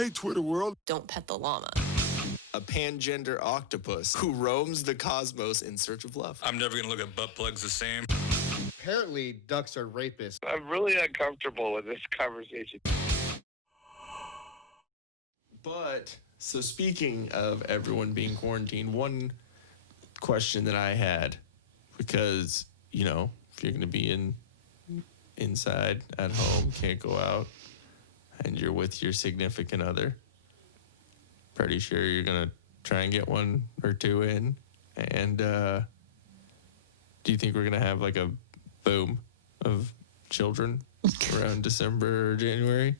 Hey, Twitter world. Don't pet the llama. A pangender octopus who roams the cosmos in search of love. I'm never going to look at butt plugs the same. Apparently, ducks are rapists. I'm really uncomfortable with this conversation. But, so speaking of everyone being quarantined, one question that I had, because, you know, if you're going to be inside at home, can't go out, and you're with your significant other, pretty sure you're going to try and get one or two in. And do you think we're going to have like a boom of children around December or January?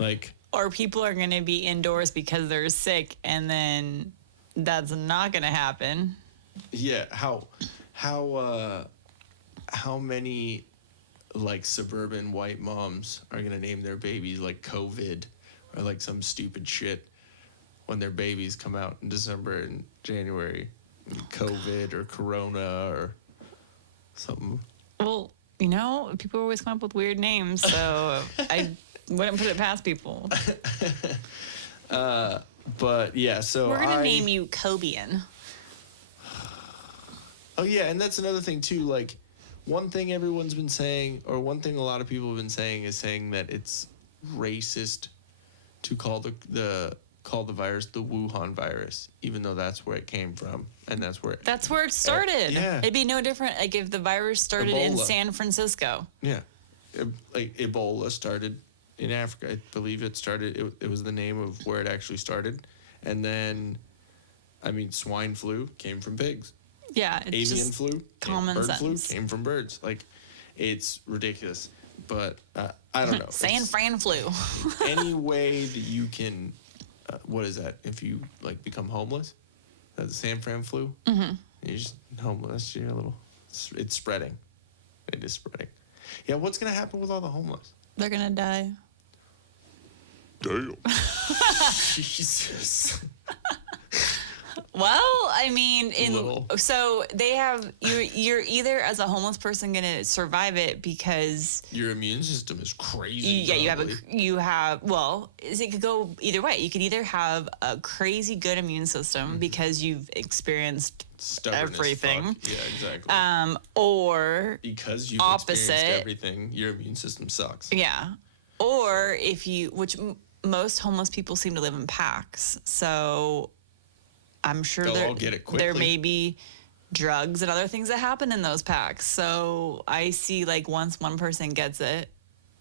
Like, or people are going to be indoors because they're sick, and then that's not going to happen. Yeah, how many like suburban white moms are going to name their babies like COVID or like some stupid shit when their babies come out in December and January? COVID or Corona or something. Well, you know, people always come up with weird names, so I wouldn't put it past people. But yeah, so we're gonna name you Cobian. Oh yeah, and that's another thing too. Like, one thing everyone's been saying, or one thing a lot of people have been saying, is saying that it's racist to call the virus the Wuhan virus, even though that's where it came from, and that's where it started. Yeah. It'd be no different like if the virus started in San Francisco. Yeah, like Ebola started in Africa. I believe it started. It was the name of where it actually started, and then, I mean, swine flu came from pigs. Yeah, it's avian flu, common sense. Bird flu came from birds. Like, it's ridiculous. But I don't know. San Fran flu. Any way that you can. What is that? If you like become homeless, that's the San Fran flu. Mm-hmm. You're just homeless. You're a little. It's spreading. It is spreading. Yeah. What's gonna happen with all the homeless? They're gonna die. Damn. Jesus. Well, I mean, so they have you're either as a homeless person gonna survive it because your immune system is crazy. Yeah, you have. Well, it could go either way. You could either have a crazy good immune system because you've experienced everything. Yeah, exactly. Or because you've experienced everything, your immune system sucks. Yeah. Or which most homeless people seem to live in packs, so I'm sure there may be drugs and other things that happen in those packs. So I see like once one person gets it,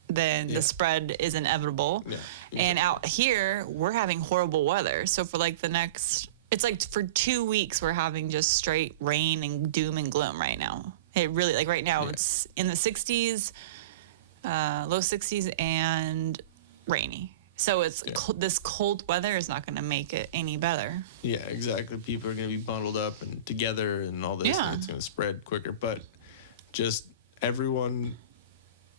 then the spread is inevitable. Yeah, exactly. And out here, we're having horrible weather. So for like it's like for 2 weeks, we're having just straight rain and doom and gloom right now. It really, like right now, it's in the 60s, low 60s and rainy. So it's this cold weather is not going to make it any better. Yeah, exactly. People are going to be bundled up and together and all this. And it's going to spread quicker. But just everyone,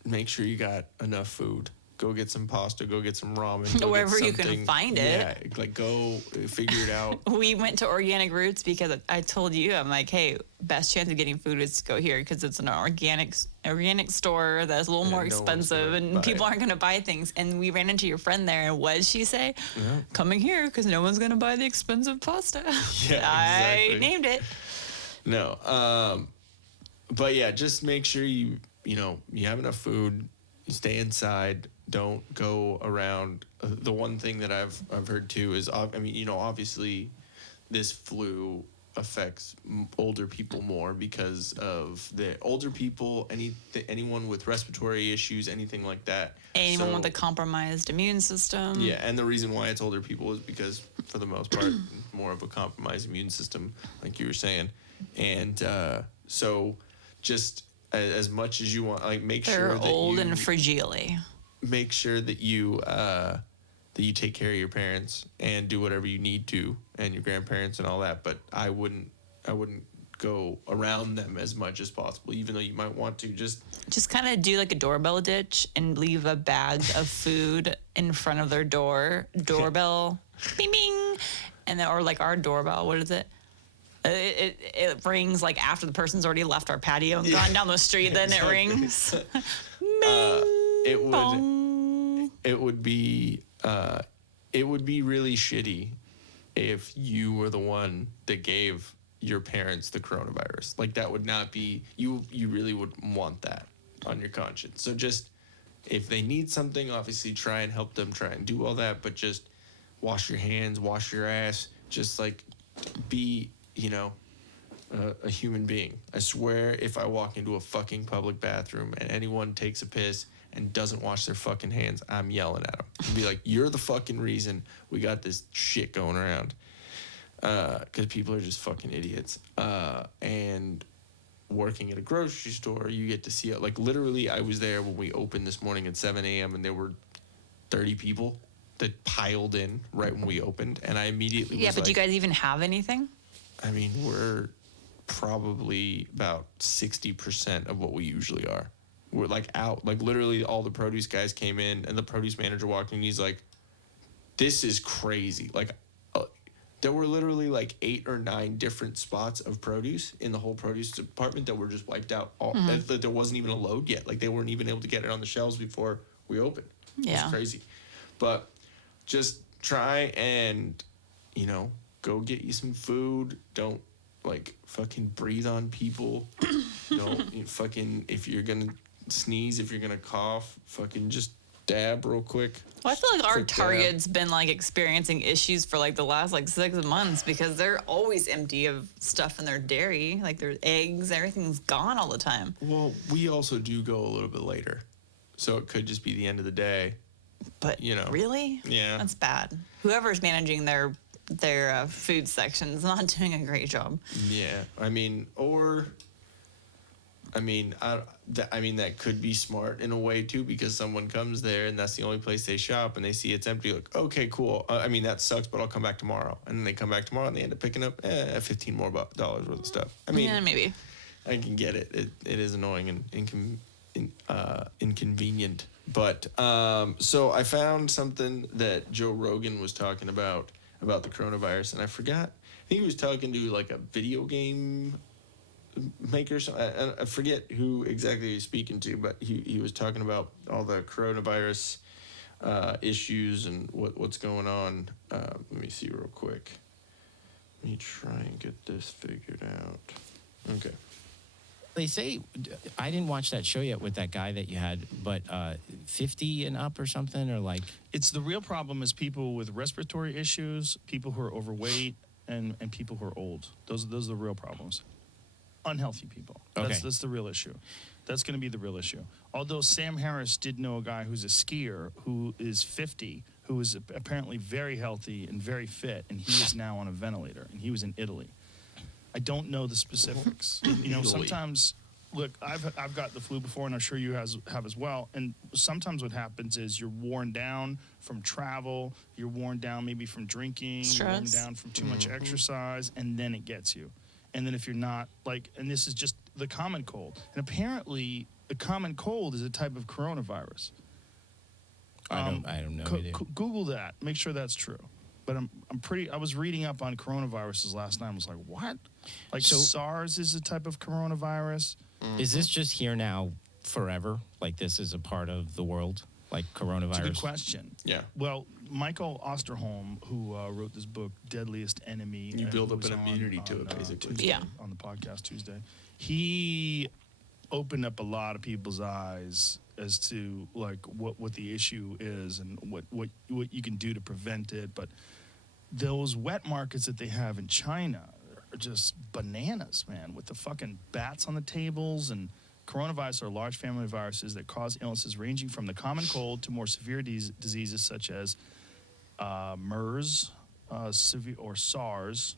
make sure you got enough food. Go get some pasta. Go get some ramen. Wherever you can find it. Yeah, like go figure it out. We went to Organic Roots because I told you, I'm like, hey, best chance of getting food is to go here because it's an organic store that's a little more expensive and people aren't going to buy things. And we ran into your friend there, and what did she say? Yeah. Coming here because no one's going to buy the expensive pasta. Yeah, exactly. I named it. No, but yeah, just make sure you have enough food. You stay inside. Don't go around. The one thing that I've heard too is, obviously, this flu affects older people more because of the older people, anyone with respiratory issues, anything like that. Anyone with a compromised immune system. Yeah, and the reason why it's older people is because, for the most part, more of a compromised immune system, like you were saying. And so just as much as you want, like, make sure that they're old and fragile. Make sure that you take care of your parents and do whatever you need to, and your grandparents and all that. But I wouldn't go around them as much as possible, even though you might want to. Just kind of do like a doorbell ditch and leave a bag of food in front of their doorbell, bing bing, and then, or like our doorbell. What is it? It rings like after the person's already left our patio and gone down the street. Then it rings. It would be it would be really shitty if you were the one that gave your parents the coronavirus. Like, that would not be, you really would want that on your conscience. So just, if they need something, obviously try and help them, try and do all that, but just wash your hands, wash your ass, just like be, a human being. I swear, if I walk into a fucking public bathroom and anyone takes a piss and doesn't wash their fucking hands, I'm yelling at them. I'd be like, you're the fucking reason we got this shit going around. Because people are just fucking idiots. And working at a grocery store, you get to see it. Like, literally, I was there when we opened this morning at 7 a.m. and there were 30 people that piled in right when we opened. And I immediately was but do you guys even have anything? I mean, we're probably about 60% of what we usually are. We're like out, like literally all the produce guys came in and the produce manager walked in and he's like, this is crazy. Like, there were literally like 8 or 9 different spots of produce in the whole produce department that were just wiped out. That there wasn't even a load yet. Like, they weren't even able to get it on the shelves before we opened. Yeah. It's crazy. But just try and, go get you some food. Don't, like, fucking breathe on people. Don't fucking, if you're going to sneeze, if you're going to cough, fucking just dab real quick. Well, I feel like our Target's been like experiencing issues for like the last 6 months because they're always empty of stuff in their dairy. Like, their eggs, everything's gone all the time. Well, we also do go a little bit later, so it could just be the end of the day. But really, yeah, that's bad. Whoever's managing their food section is not doing a great job. Yeah, that could be smart in a way too, because someone comes there and that's the only place they shop and they see it's empty. Like, okay, cool. That sucks, but I'll come back tomorrow. And then they come back tomorrow and they end up picking up $15 more worth of stuff. Yeah, maybe. I can get it. It is annoying and inconvenient. But so I found something that Joe Rogan was talking about the coronavirus, and I forgot. I think he was talking to like a video game maker. I forget who exactly he was speaking to, but he was talking about all the coronavirus issues and what's going on. Let me see real quick. Let me try and get this figured out. Okay. They say, I didn't watch that show yet with that guy that you had, but 50 and up or something, or like... It's the real problem is people with respiratory issues, people who are overweight, and people who are old. Those are the real problems. Unhealthy people. Okay. That's the real issue. That's going to be the real issue. Although Sam Harris did know a guy who's a skier who is 50, who is apparently very healthy and very fit, and he is now on a ventilator, and he was in Italy. I don't know the specifics. Sometimes, look, I've got the flu before, and I'm sure you have as well. And sometimes what happens is you're worn down from travel, you're worn down maybe from drinking, you're worn down from too much exercise, and then it gets you. And then if you're not, and this is just the common cold. And apparently, the common cold is a type of coronavirus. I don't know either. Google that. Make sure that's true. But I was reading up on coronaviruses last night. I was like, what? So SARS is a type of coronavirus. Is this just here now forever? Like, this is a part of the world? Like coronavirus? It's a good question. Yeah. Well, Michael Osterholm, who wrote this book, Deadliest Enemy. You build up an immunity to it, basically. Tuesday, on the podcast Tuesday. He opened up a lot of people's eyes as to what the issue is and what you can do to prevent it. But those wet markets that they have in China are just bananas, man, with the fucking bats on the tables. And coronavirus are large family of viruses that cause illnesses ranging from the common cold to more severe diseases such as MERS or SARS.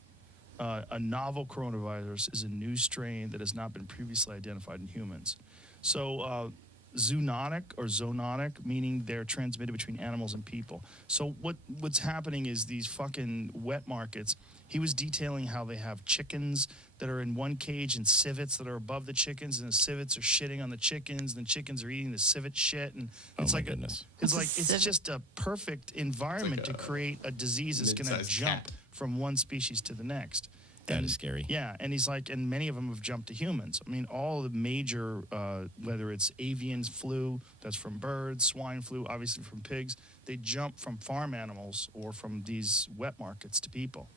A novel coronavirus is a new strain that has not been previously identified in humans. So zoonotic, meaning they're transmitted between animals and people. So what's happening is these fucking wet markets, he was detailing how they have chickens that are in one cage and civets that are above the chickens, and the civets are shitting on the chickens, and the chickens are eating the civet shit, and it's it's just a perfect environment to create a disease that's going to jump from one species to the next. That is scary. Yeah, and he's like, and many of them have jumped to humans. I mean, all the major, whether it's avian flu, that's from birds, swine flu, obviously from pigs, they jump from farm animals or from these wet markets to people.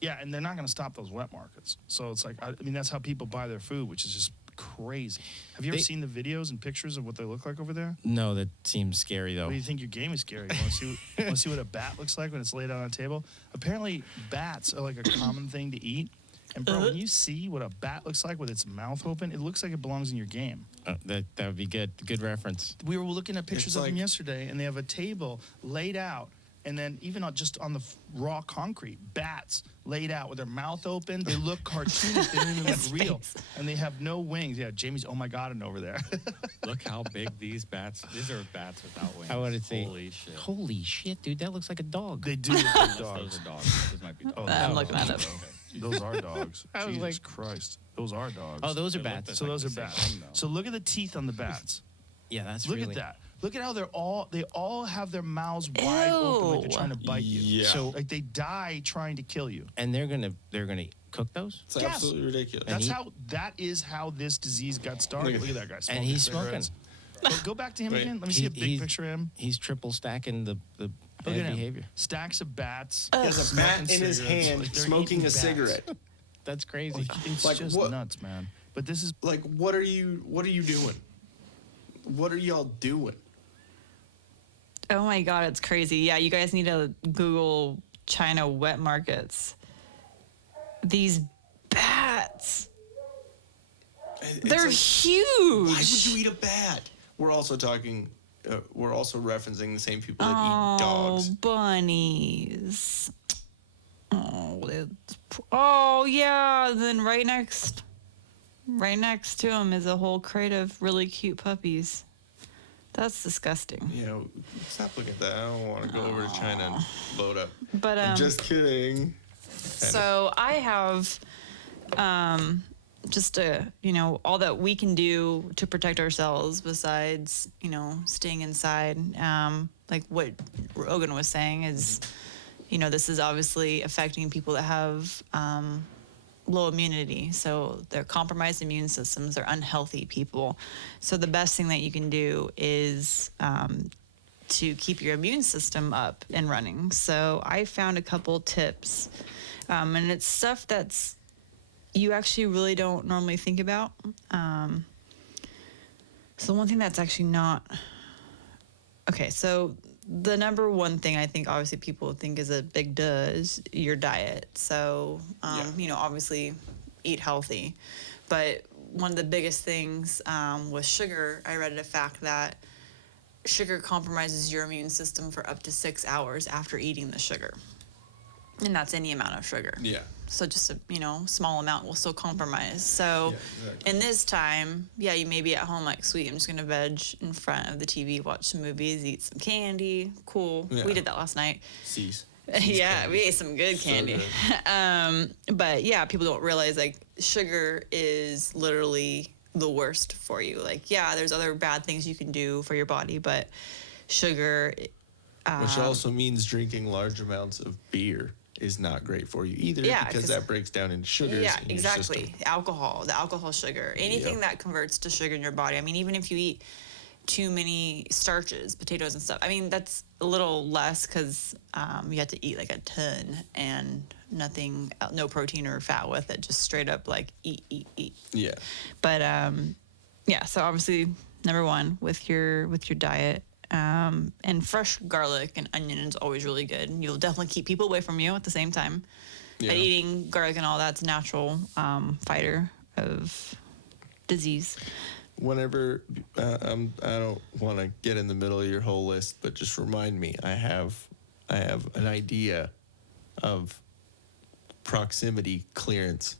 Yeah, and they're not going to stop those wet markets. So it's like, I mean, that's how people buy their food, which is just crazy. Have you ever seen the videos and pictures of what they look like over there? No, that seems scary though. What do you think your game is scary? You want to see what a bat looks like when it's laid out on a table? Apparently, bats are like a common thing to eat. And bro, when you see what a bat looks like with its mouth open, it looks like it belongs in your game. That would be good. Good reference. We were looking at pictures of them yesterday, and they have a table laid out, and then even just on the raw concrete, bats laid out with their mouth open. They look cartoonish. They don't even look real. And they have no wings. Yeah, Jamie's oh my God and over there. Look how big these bats. These are bats without wings. I want to say, holy shit. Holy shit, dude, that looks like a dog. They do look like dogs. Those are dogs. Those might be dogs. Oh, I'm looking at it. Those are dogs. I was Jesus like- Christ. Those are dogs. Oh, those are bats. So those are bats. So look at the teeth on the bats. Yeah, that's Look really... at that. Look at how they all have their mouths wide open like they're trying to bite you. Yeah. So like they die trying to kill you. And they're gonna cook those? It's absolutely ridiculous. That is how this disease got started. Look at that guy. And he's smoking. cigarettes. Go back to him Wait. again. Let me see a big picture of him. He's triple stacking the Look bad at him. behavior. Stacks of bats. He has a bat smoking in his cigarettes. hand, Like, they're smoking eating a bats. cigarette. That's crazy. Like, it's Like, just what- nuts, man. But this is Like, what are you doing? What are y'all doing? Oh my God, it's crazy. Yeah, you guys need to Google China wet markets. These bats, they're It's huge. Why would you eat a bat? We're also talking. We're also referencing the same people that eat dogs. Bunnies. Oh yeah. Then right next to them is a whole crate of really cute puppies. That's disgusting. You know, stop looking at that. I don't want to go over to China and load up. But I'm just kidding. So I have just all that we can do to protect ourselves besides, staying inside. Like what Rogan was saying is, this is obviously affecting people that have low immunity. So they're compromised immune systems. They're unhealthy people. So the best thing that you can do is to keep your immune system up and running. So I found a couple tips, and it's stuff that's you actually really don't normally think about. So one thing that's actually not okay. So the number one thing I think obviously people think is a big duh is your diet. So obviously eat healthy, but one of the biggest things with sugar, I read a fact that sugar compromises your immune system for up to 6 hours after eating the sugar. And that's any amount of sugar. Yeah. So just a small amount will still compromise. So exactly. in this time, you may be at home like, sweet, I'm just gonna veg in front of the TV, watch some movies, eat some candy. Cool. Yeah. We did that last night. Cease. Yeah, we ate some good candy. But yeah, people don't realize like sugar is literally the worst for you. Like, there's other bad things you can do for your body, but sugar. Which also means drinking large amounts of beer is not great for you either, because that breaks down into sugars. Yeah, in your exactly. system. The alcohol, sugar, anything that converts to sugar in your body. I mean, even if you eat too many starches, potatoes and stuff, I mean, that's a little less because you have to eat like a ton and nothing, no protein or fat with it, just straight up like eat. Yeah. But so obviously number one with your diet. And fresh garlic and onion is always really good. You'll definitely keep people away from you at the same time. Yeah. And eating garlic and all that's a natural fighter of disease. Whenever I don't want to get in the middle of your whole list, but just remind me, I have an idea of proximity clearance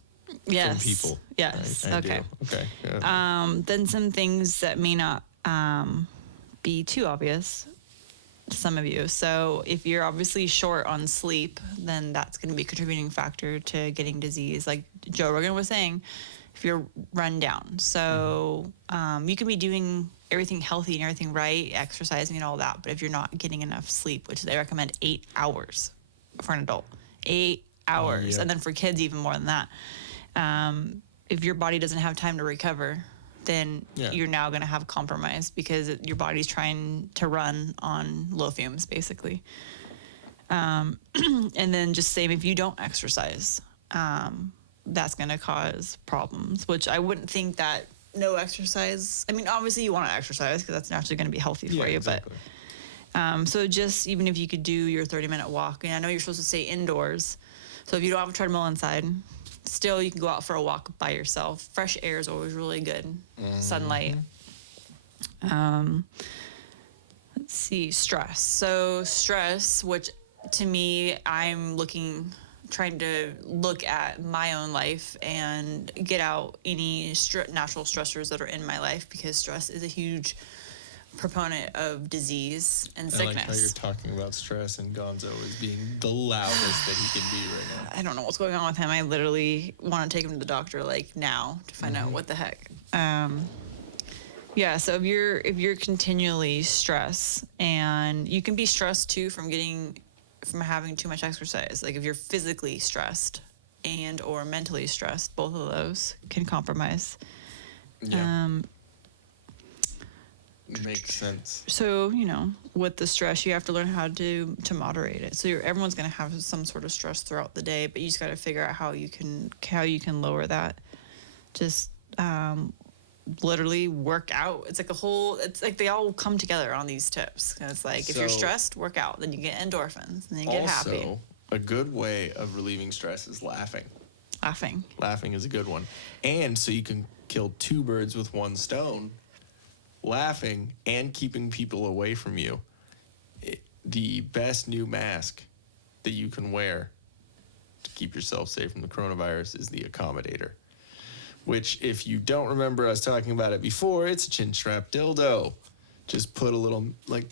Yes. from people. Yes. I Okay. do. Okay. Yeah. Then some things that may not be too obvious to some of you. So if you're obviously short on sleep, then that's going to be a contributing factor to getting disease. Like Joe Rogan was saying, if you're run down. So you can be doing everything healthy and everything right, exercising and all that, but if you're not getting enough sleep, which they recommend 8 hours for an adult, 8 hours. Yeah. And then for kids, even more than that. If your body doesn't have time to recover then Yeah. you're now going to have compromise because your body's trying to run on low fumes, basically. And then just same if you don't exercise, that's going to cause problems, which I wouldn't think that no exercise. I mean, obviously you want to exercise because that's naturally going to be healthy for you. Exactly. But so just even if you could do your 30-minute walk, and I know you're supposed to stay indoors. So if you don't have a treadmill inside, still you can go out for a walk by yourself. Fresh air is always really good. Sunlight. Let's see, stress. So stress, which to me, I'm trying to look at my own life and get out any natural stressors that are in my life, because stress is a huge proponent of disease and sickness. I like how you're talking about stress and Gonzo is being the loudest that he can be right now. I don't know what's going on with him. I literally want to take him to the doctor like now to find out what the heck. Yeah, so if you're continually stressed, and you can be stressed too from having too much exercise. Like if you're physically stressed and or mentally stressed, both of those can compromise. Yeah. Makes sense. So, with the stress, you have to learn how to moderate it. So everyone's going to have some sort of stress throughout the day, but you just got to figure out how you can lower that. Just literally work out. It's like they all come together on these tips. And it's like, if you're stressed, work out. Then you get endorphins, and then you get happy. Also, a good way of relieving stress is laughing. Laughing is a good one. And so you can kill two birds with one stone. Laughing and keeping people away from you. The best new mask that you can wear to keep yourself safe from the coronavirus is the accommodator, which, if you don't remember us talking about it before, it's a chin strap dildo. Just put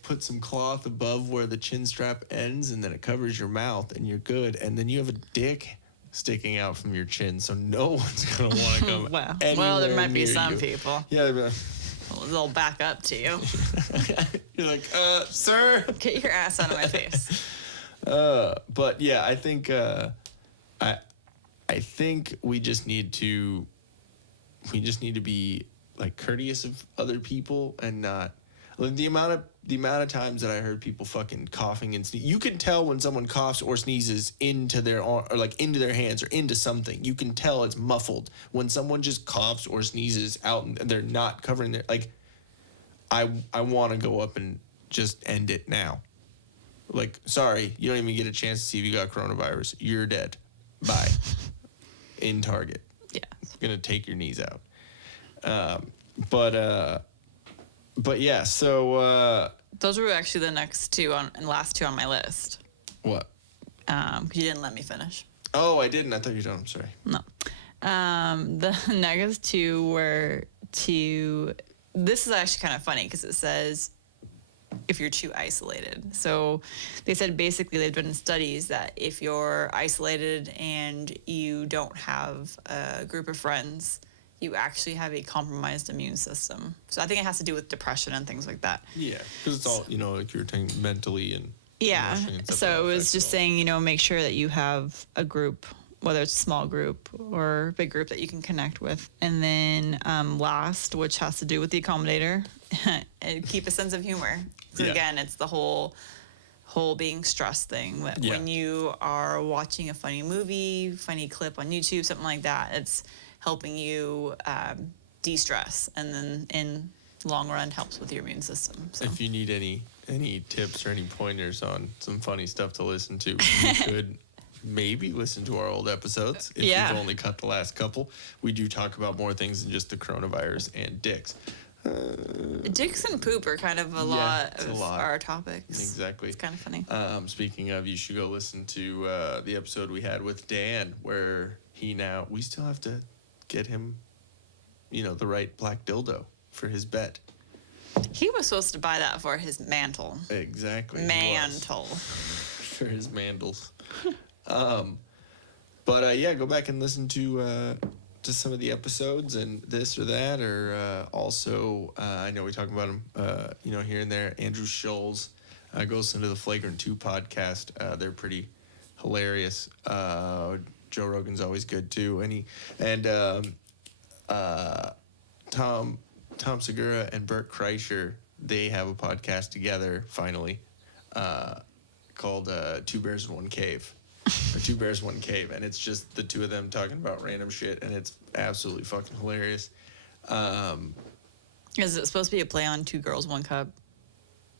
put some cloth above where the chin strap ends, and then it covers your mouth, and you're good. And then you have a dick sticking out from your chin, so no one's gonna want to come. Well, there might be some people. Yeah, They'll back up to you. You're like, sir, get your ass out of my face. But yeah, I think we just need to be like courteous of other people, and not like the amount of times that I heard people fucking coughing and sneezing. You can tell when someone coughs or sneezes into their arm, or like into their hands or into something. You can tell it's muffled. When someone just coughs or sneezes out and they're not covering their, like, I want to go up and just end it now. Like, sorry, you don't even get a chance to see if you got coronavirus. You're dead. Bye. In Target. Yeah. Gonna take your knees out. But yeah, so those were actually the last two on my list. What? Because you didn't let me finish. Oh, I didn't. I thought you were done. I'm sorry. No. The next two were this is actually kind of funny because it says if you're too isolated. So they said basically they've done studies that if you're isolated and you don't have a group of friends, you actually have a compromised immune system. So I think it has to do with depression and things like that. Yeah, because it's all, like you were talking mentally and yeah. emotionally and stuff. So it was just saying, make sure that you have a group, whether it's a small group or a big group that you can connect with. And then last, which has to do with the accommodator, and keep a sense of humor. So again, it's the whole being stressed thing. When you are watching a funny movie, funny clip on YouTube, something like that, it's helping you de-stress, and then in long run helps with your immune system. So. If you need any tips or any pointers on some funny stuff to listen to, you could maybe listen to our old episodes. If you've only cut the last couple, we do talk about more things than just the coronavirus and dicks. Dicks and poop are kind of a lot of our topics. Exactly. It's kind of funny. Speaking of, you should go listen to the episode we had with Dan, where we still have to get him, the right black dildo for his bed. He was supposed to buy that for his mantle. Exactly. Mantle. For his mandles. But go back and listen to some of the episodes and this or that, or also I know we talk about him, here and there. Andrew Scholes, go listen to the Flagrant 2 podcast. They're pretty hilarious. Joe Rogan's always good too, and Tom Tom Segura and Bert Kreischer, they have a podcast together finally, called Two Bears in One Cave, or Two Bears One Cave, and it's just the two of them talking about random shit, and it's absolutely fucking hilarious. Is it supposed to be a play on Two Girls, One Cup?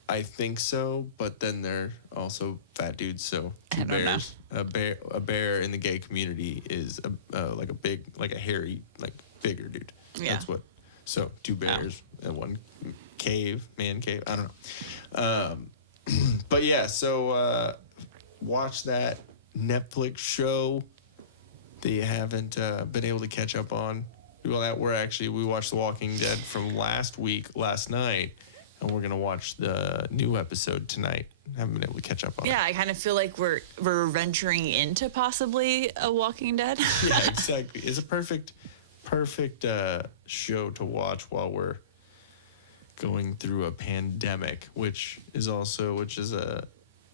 I think so, but then they're also fat dudes, so two bears. A bear in the gay community is like a hairy, like bigger dude. Yeah. That's what. So two bears and one man cave. I don't know. But yeah, so watch that Netflix show that you haven't been able to catch up on. Well, we watched The Walking Dead from last night, and we're gonna watch the new episode tonight. Haven't been able to catch up on. Yeah, I kind of feel like we're venturing into possibly a Walking Dead. Yeah, exactly. It's a perfect show to watch while we're going through a pandemic, which is a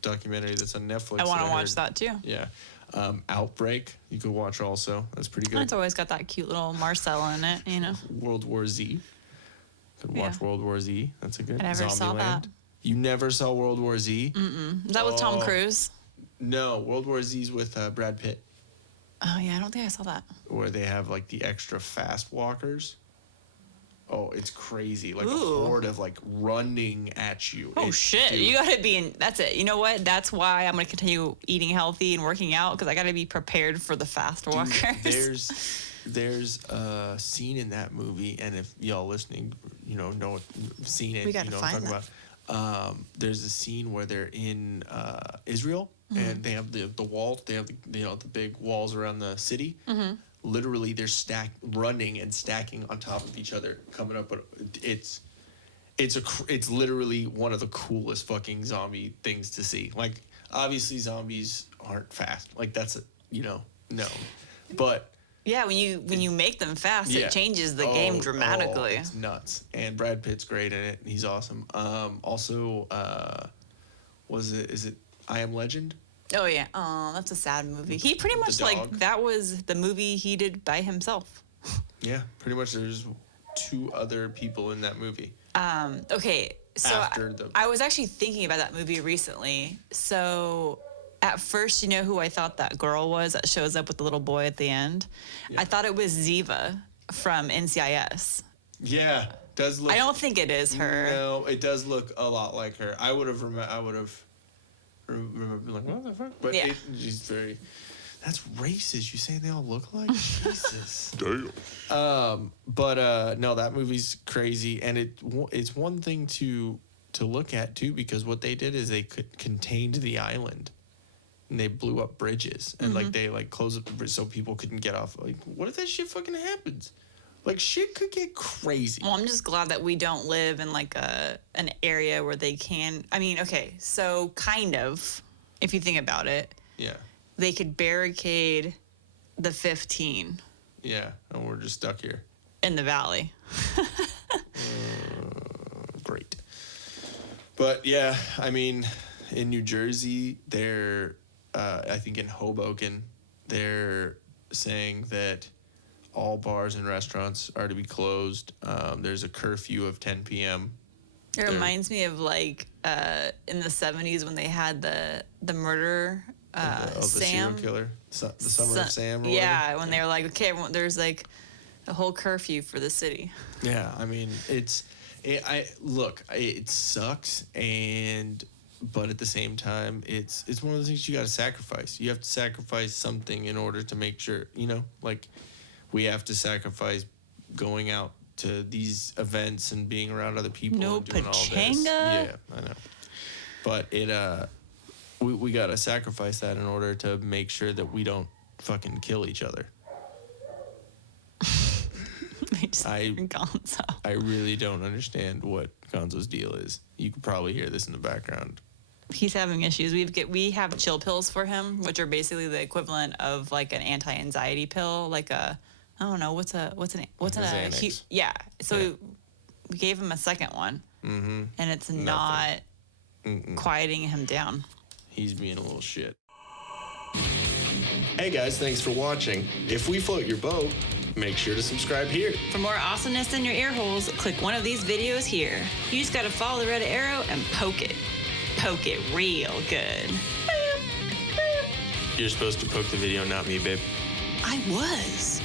documentary that's on Netflix. I want to watch that too. Yeah. Outbreak, you could watch also. That's pretty good. It's always got that cute little Marcel in it, you know. World War Z. Could watch Yeah. World War Z. That's a good. I never saw that. You never saw World War Z? Mm-mm. Is that with Tom Cruise? No, World War Z is with Brad Pitt, Oh yeah, I don't think I saw that. where they have like the extra fast walkers. Oh, it's crazy. Like Ooh. a horde of like running at you. Oh shit, dude, you gotta be in. That's it. You know what? That's why I'm gonna continue eating healthy and working out because I gotta be prepared for the fast dude, walkers. there's a scene in that movie, and if y'all listening, seen it, We gotta you know what I'm find talking about. There's a scene where they're in Israel, Mm-hmm. and they have the walls. They have the big walls around the city. Mm-hmm. Literally, they're running and stacking on top of each other, coming up. But it's literally one of the coolest fucking zombie things to see. Like, obviously, zombies aren't fast. Like that's no. But Yeah, when you make them fast, yeah. it changes the game dramatically. It's nuts. And Brad Pitt's great in it. He's awesome. Also, is it I Am Legend? Oh yeah. Oh, that's a sad movie. He pretty much dog. that was the movie he did by himself. Yeah, pretty much. There's two other people in that movie. Okay, so After I was actually thinking about that movie recently. So at first, you know who I thought that girl was that shows up with the little boy at the end? Yeah. I thought it was Ziva from NCIS. Yeah, does look. I don't think it is her. No, it does look a lot like her. I would have remembered like, what the fuck? But Yeah. she's very. That's racist. You saying they all look like Jesus? Damn. But no, that movie's crazy, and it's one thing to look at too, because what they did is they contained the island, and they blew up bridges, and like they closed up the bridge so people couldn't get off. Like, what if that shit fucking happens? Like, shit could get crazy. Well, I'm just glad that we don't live in like an area where they can. I mean, okay, so kind of, if you think about it, Yeah, they could barricade the 15 yeah, and we're just stuck here. in the valley. Great. But yeah, I mean, in New Jersey, they're, I think in Hoboken, they're saying that all bars and restaurants are to be closed. There's a curfew of 10 p.m. It reminds me of like in the 70s when they had the murder of the Sam. serial killer, the Summer of Sam. Or Yeah, when they were like, okay, there's like a whole curfew for the city. Yeah, I mean, it sucks, but at the same time, it's one of those things you got to sacrifice. You have to sacrifice something in order to make sure, like we have to sacrifice going out to these events and being around other people No and doing all this. pachanga? Yeah, I know. But we got to sacrifice that in order to make sure that we don't fucking kill each other. Gonzo. I really don't understand what Gonzo's deal is. You could probably hear this in the background. He's having issues. We have chill pills for him, which are basically the equivalent of like an anti-anxiety pill, like a I don't know what's Xanax. yeah. So Yeah. we gave him a second one, and it's Nothing. not quieting him down. He's being a little shit. Hey guys, thanks for watching. If we float your boat, make sure to subscribe here. For more awesomeness in your ear holes, click one of these videos here. You just gotta follow the red arrow and poke it. Poke it real good. You're supposed to poke the video, not me, babe. I was.